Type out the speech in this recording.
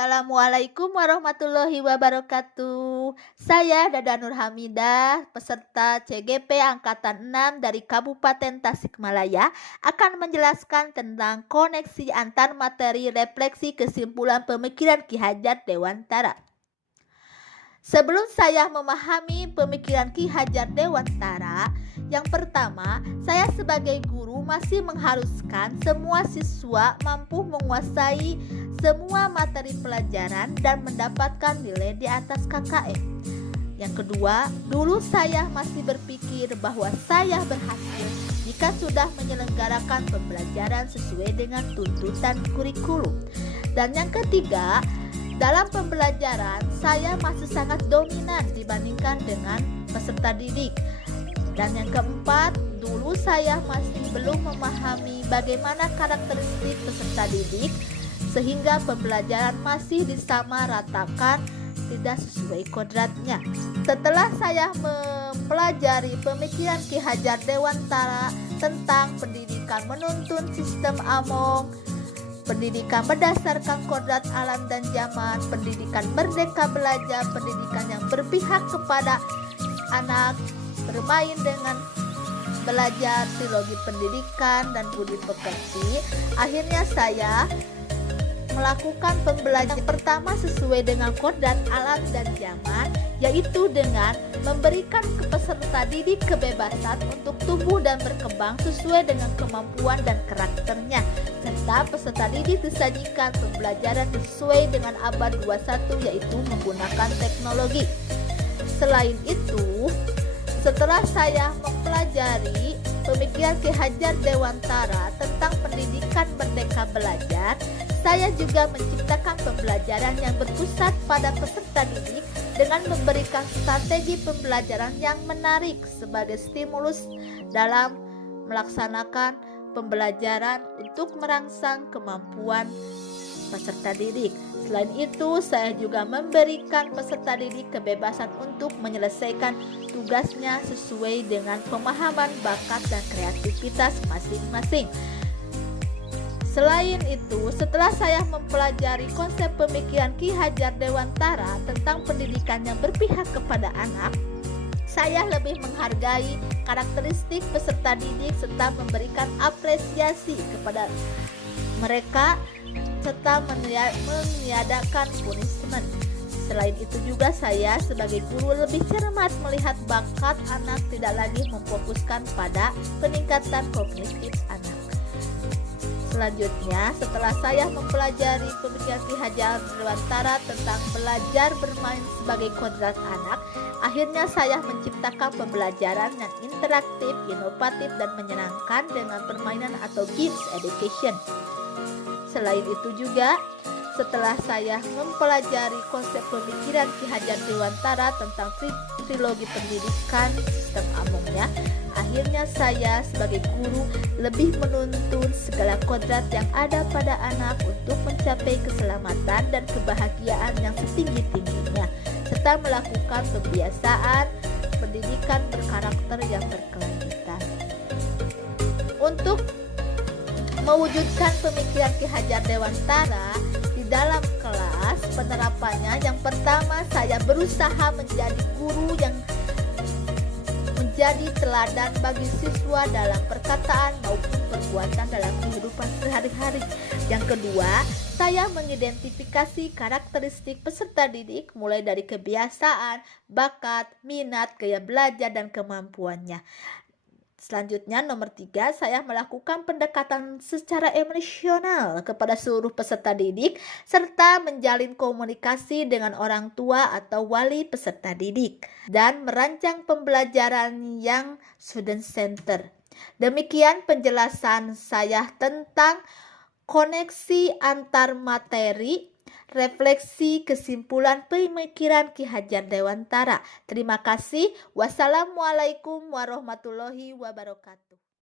Assalamualaikum warahmatullahi wabarakatuh. Saya Dada Nur Hamidah, peserta CGP Angkatan 6 dari Kabupaten Tasikmalaya, akan menjelaskan tentang koneksi antar materi refleksi kesimpulan pemikiran Ki Hajar Dewantara. Sebelum saya memahami pemikiran Ki Hajar Dewantara, yang pertama, saya sebagai guru masih mengharuskan semua siswa mampu menguasai semua materi pelajaran dan mendapatkan nilai di atas KKM. Yang kedua, dulu saya masih berpikir bahwa saya berhasil jika sudah menyelenggarakan pembelajaran sesuai dengan tuntutan kurikulum. Dan yang ketiga, dalam pembelajaran saya masih sangat dominan dibandingkan dengan peserta didik. Dan yang keempat, dulu saya masih belum memahami bagaimana karakteristik peserta didik sehingga pembelajaran masih disamaratakan tidak sesuai kodratnya. Setelah saya mempelajari pemikiran Ki Hajar Dewantara tentang pendidikan menuntun sistem AMONG, pendidikan berdasarkan kodrat alam dan zaman, pendidikan merdeka belajar, pendidikan yang berpihak kepada anak, bermain dengan belajar, trilogi pendidikan, dan budi pekerti. Akhirnya saya melakukan pembelajaran pertama sesuai dengan kodrat alam dan zaman, yaitu dengan memberikan ke peserta didik kebebasan untuk tumbuh dan berkembang sesuai dengan kemampuan dan karakternya, serta peserta didik disajikan pembelajaran sesuai dengan abad 21, yaitu menggunakan teknologi. Selain itu, setelah saya mempelajari pemikiran Ki Hajar Dewantara tentang pendidikan merdeka belajar, saya juga menciptakan pembelajaran yang berpusat pada peserta didik dengan memberikan strategi pembelajaran yang menarik sebagai stimulus dalam melaksanakan pembelajaran untuk merangsang kemampuan peserta didik. Selain itu, saya juga memberikan peserta didik kebebasan untuk menyelesaikan tugasnya sesuai dengan pemahaman bakat dan kreativitas masing-masing. Selain itu, setelah saya mempelajari konsep pemikiran Ki Hajar Dewantara tentang pendidikan yang berpihak kepada anak, saya lebih menghargai karakteristik peserta didik serta memberikan apresiasi kepada mereka serta meniadakan punishment. Selain itu juga saya sebagai guru lebih cermat melihat bakat anak, tidak lagi memfokuskan pada peningkatan kognitif anak. Selanjutnya, setelah saya mempelajari pemikiran Ki Hajar Dewantara tentang belajar bermain sebagai kodrat anak, akhirnya saya menciptakan pembelajaran yang interaktif, inovatif, dan menyenangkan dengan permainan atau games education. Selain itu juga, setelah saya mempelajari konsep pemikiran Ki Hajar Dewantara tentang trilogi pendidikan sistem AMONG-nya, akhirnya saya sebagai guru lebih menuntun segala kodrat yang ada pada anak untuk mencapai keselamatan dan kebahagiaan yang setinggi-tingginya, serta melakukan pembiasaan pendidikan berkarakter yang berkelanjutan. Untuk mewujudkan pemikiran Ki Hajar Dewantara di dalam kelas, penerapannya yang pertama, saya berusaha menjadi guru yang menjadi teladan bagi siswa dalam perkataan maupun perbuatan dalam kehidupan sehari-hari. Yang kedua, saya mengidentifikasi karakteristik peserta didik mulai dari kebiasaan, bakat, minat, gaya belajar, dan kemampuannya. Selanjutnya, nomor 3, saya melakukan pendekatan secara emosional kepada seluruh peserta didik serta menjalin komunikasi dengan orang tua atau wali peserta didik dan merancang pembelajaran yang student center. Demikian penjelasan saya tentang koneksi antar materi refleksi kesimpulan pemikiran Ki Hajar Dewantara. Terima kasih. Wassalamualaikum warahmatullahi wabarakatuh.